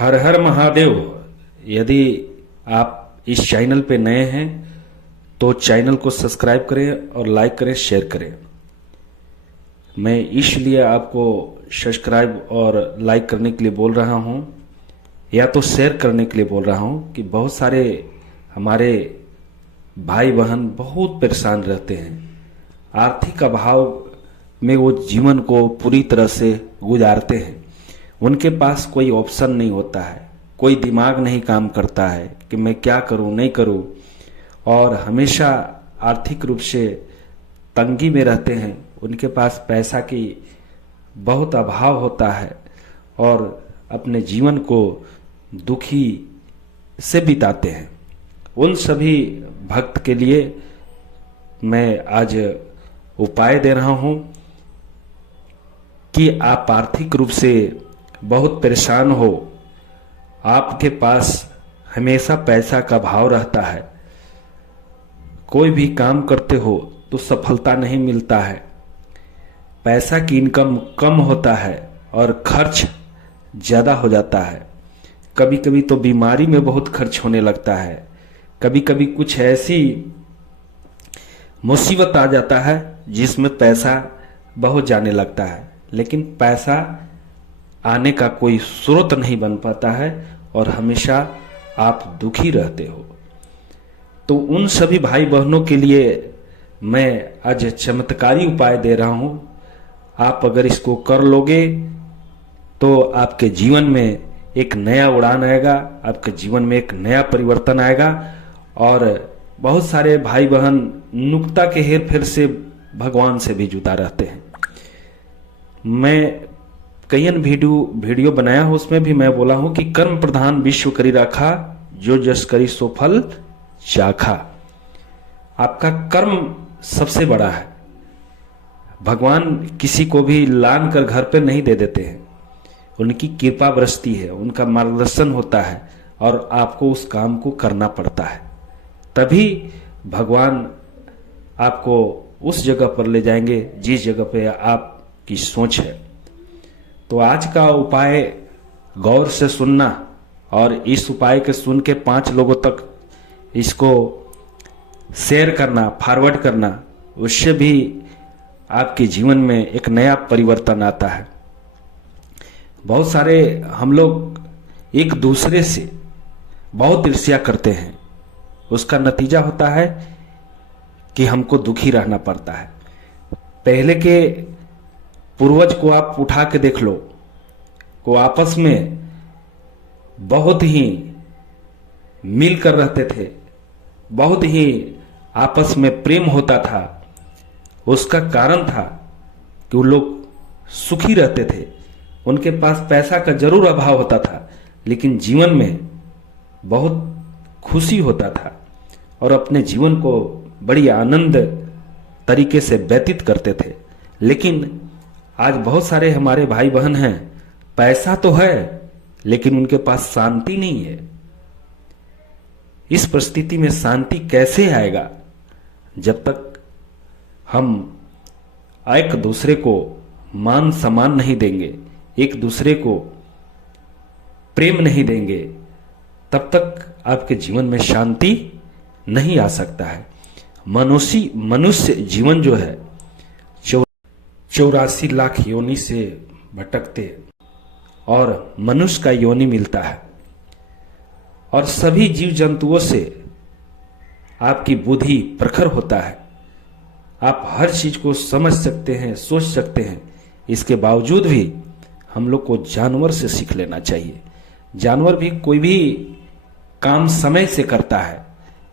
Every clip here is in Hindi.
हर हर महादेव। यदि आप इस चैनल पे नए हैं तो चैनल को सब्सक्राइब करें और लाइक करें, शेयर करें। मैं इसलिए आपको सब्सक्राइब और लाइक करने के लिए बोल रहा हूं या तो शेयर करने के लिए बोल रहा हूं कि बहुत सारे हमारे भाई बहन बहुत परेशान रहते हैं। आर्थिक अभाव में वो जीवन को पूरी तरह से गुजारते हैं। उनके पास कोई ऑप्शन नहीं होता है, कोई दिमाग नहीं काम करता है कि मैं क्या करूं नहीं करूं, और हमेशा आर्थिक रूप से तंगी में रहते हैं। उनके पास पैसा की बहुत अभाव होता है और अपने जीवन को दुखी से बिताते हैं। उन सभी भक्त के लिए मैं आज उपाय दे रहा हूं कि आप आर्थिक रूप से बहुत परेशान हो, आपके पास हमेशा पैसा का भाव रहता है, कोई भी काम करते हो तो सफलता नहीं मिलता है, पैसा की इनकम कम होता है और खर्च ज़्यादा हो जाता है। कभी कभी तो बीमारी में बहुत खर्च होने लगता है, कभी कभी कुछ ऐसी मुसीबत आ जाता है जिसमें पैसा बहुत जाने लगता है, लेकिन पैसा आने का कोई स्रोत नहीं बन पाता है और हमेशा आप दुखी रहते हो। तो उन सभी भाई बहनों के लिए मैं आज चमत्कारी उपाय दे रहा हूं। आप अगर इसको कर लोगे तो आपके जीवन में एक नया उड़ान आएगा, आपके जीवन में एक नया परिवर्तन आएगा। और बहुत सारे भाई बहन नुक्ता के हेर फेर से भगवान से भी जुदा रहते हैं। मैं कई वीडियो बनाया हूं, उसमें भी मैं बोला हूं कि कर्म प्रधान विश्व करी राखा, जो जस करी सो फल चाखा। आपका कर्म सबसे बड़ा है। भगवान किसी को भी लान कर घर पे नहीं दे देते हैं, उनकी कृपा बरसती है, उनका मार्गदर्शन होता है और आपको उस काम को करना पड़ता है। तभी भगवान आपको उस जगह पर ले जाएंगे जिस जगह पे आपकी सोच है। तो आज का उपाय गौर से सुनना और इस उपाय के सुन के 5 लोगों तक इसको शेयर करना, फॉरवर्ड करना, उससे भी आपके जीवन में एक नया परिवर्तन आता है। बहुत सारे हम लोग एक दूसरे से बहुत ईर्ष्या करते हैं, उसका नतीजा होता है कि हमको दुखी रहना पड़ता है। पहले के पूर्वज को आप उठा के देख लो, वो आपस में बहुत ही मिलकर रहते थे, बहुत ही आपस में प्रेम होता था। उसका कारण था कि वो लोग सुखी रहते थे। उनके पास पैसा का जरूर अभाव होता था, लेकिन जीवन में बहुत खुशी होता था और अपने जीवन को बड़ी आनंद तरीके से व्यतीत करते थे। लेकिन आज बहुत सारे हमारे भाई बहन हैं, पैसा तो है लेकिन उनके पास शांति नहीं है। इस परिस्थिति में शांति कैसे आएगा? जब तक हम एक दूसरे को मान सम्मान नहीं देंगे, एक दूसरे को प्रेम नहीं देंगे, तब तक आपके जीवन में शांति नहीं आ सकता है। मनुष्य जीवन जो है 84 लाख योनि से भटकते और मनुष्य का योनि मिलता है। और सभी जीव जंतुओं से आपकी बुद्धि प्रखर होता है, आप हर चीज को समझ सकते हैं, सोच सकते हैं। इसके बावजूद भी हम लोग को जानवर से सीख लेना चाहिए। जानवर भी कोई भी काम समय से करता है,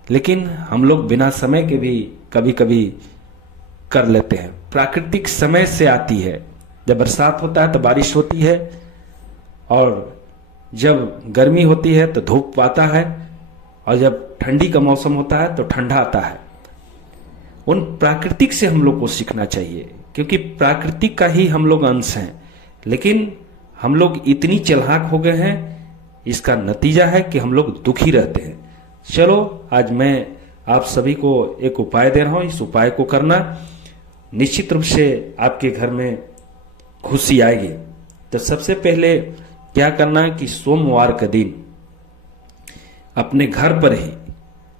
लेकिन हम लोग बिना समय के भी कभी कभी कर लेते हैं। प्राकृतिक समय से आती है, जब बरसात होता है तो बारिश होती है, और जब गर्मी होती है तो धूप आता है, और जब ठंडी का मौसम होता है तो ठंडा आता है। उन प्राकृतिक से हम लोग को सीखना चाहिए, क्योंकि प्राकृतिक का ही हम लोग अंश हैं। लेकिन हम लोग इतनी चालाक हो गए हैं, इसका नतीजा है कि हम लोग दुखी रहते हैं। चलो आज मैं आप सभी को एक उपाय दे रहा हूं, इस उपाय को करना, निश्चित रूप से आपके घर में खुशी आएगी। तो सबसे पहले क्या करना है कि सोमवार के दिन अपने घर पर ही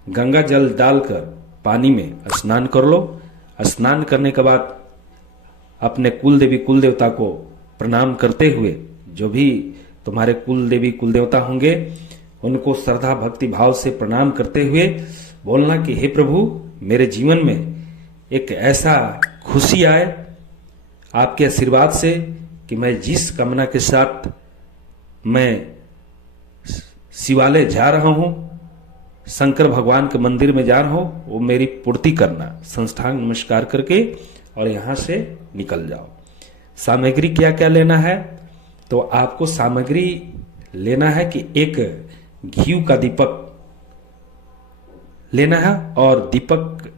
गंगा जल डालकर पानी में स्नान कर लो। स्नान करने के बाद अपने कुल देवी कुल देवता को प्रणाम करते हुए, जो भी तुम्हारे कुल देवी कुल देवता होंगे उनको श्रद्धा भक्ति भाव से प्रणाम करते हुए बोलना कि हे प्रभु, मेरे जीवन में एक ऐसा खुशी आए आपके आशीर्वाद से कि मैं जिस कामना के साथ मैं शिवालय जा रहा हूं, शंकर भगवान के मंदिर में जा रहा हूं, वो मेरी पूर्ति करना। संस्थान नमस्कार करके और यहां से निकल जाओ। सामग्री क्या क्या लेना है? तो आपको सामग्री लेना है कि एक घी का दीपक लेना है और दीपक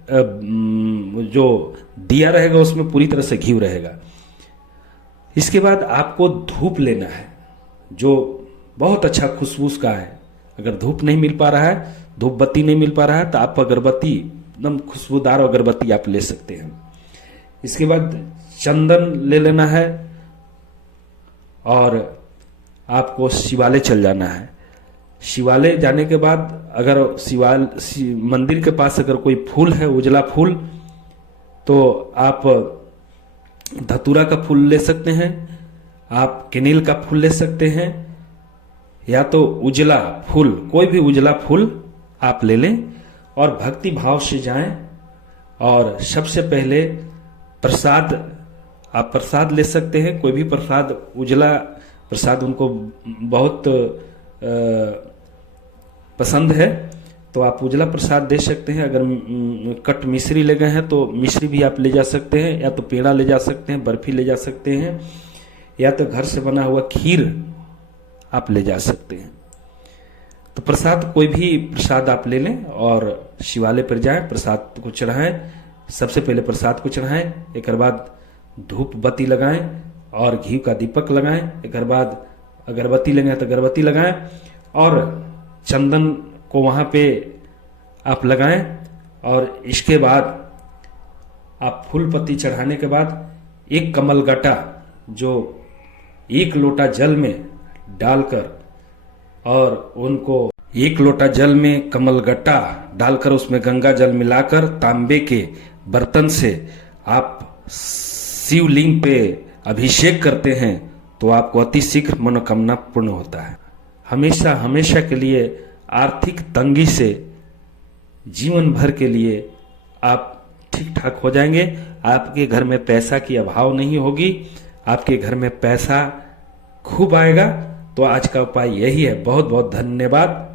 जो दिया रहेगा उसमें पूरी तरह से घी रहेगा। इसके बाद आपको धूप लेना है जो बहुत अच्छा खुशबू का है। अगर धूप नहीं मिल पा रहा है, धूप बत्ती नहीं मिल पा रहा है, तो आप अगरबत्ती, एकदम खुशबूदार अगरबत्ती आप ले सकते हैं। इसके बाद चंदन ले लेना है और आपको शिवालय चल जाना है। शिवालय जाने के बाद अगर मंदिर के पास अगर कोई फूल है, उजला फूल, तो आप धतूरा का फूल ले सकते हैं, आप केनील का फूल ले सकते हैं, या तो उजला फूल, कोई भी उजला फूल आप ले लें और भक्ति भाव से जाएं। और सबसे पहले प्रसाद, आप प्रसाद ले सकते हैं, कोई भी प्रसाद, उजला प्रसाद उनको बहुत पसंद है तो आप उजला प्रसाद दे सकते हैं। अगर कट मिश्री ले गए हैं तो मिश्री भी आप ले जा सकते हैं, या तो पेड़ा ले जा सकते हैं, बर्फी ले जा सकते हैं, या तो घर से बना हुआ खीर आप ले जा सकते हैं। तो प्रसाद, कोई भी प्रसाद आप ले लें और शिवालय पर जाएं, प्रसाद को चढ़ाएं। सबसे पहले प्रसाद को चढ़ाएं, एक बाद धूप बत्ती लगाएं और घी का दीपक लगाएं। एक बाद अगरबत्ती लेंगे तो अगरबत्ती लगाएं और चंदन को वहां पे आप लगाएं। और इसके बाद आप फूल पत्ती चढ़ाने के बाद एक कमलगट्टा जो 1 लोटा जल में डालकर, और उनको 1 लोटा जल में कमलगट्टा डालकर उसमें गंगा जल मिलाकर तांबे के बर्तन से आप शिवलिंग पे अभिषेक करते हैं तो आपको अति शीघ्र मनोकामना पूर्ण होता है। हमेशा हमेशा के लिए आर्थिक तंगी से जीवन भर के लिए आप ठीक ठाक हो जाएंगे। आपके घर में पैसा की अभाव नहीं होगी, आपके घर में पैसा खूब आएगा। तो आज का उपाय यही है। बहुत बहुत धन्यवाद।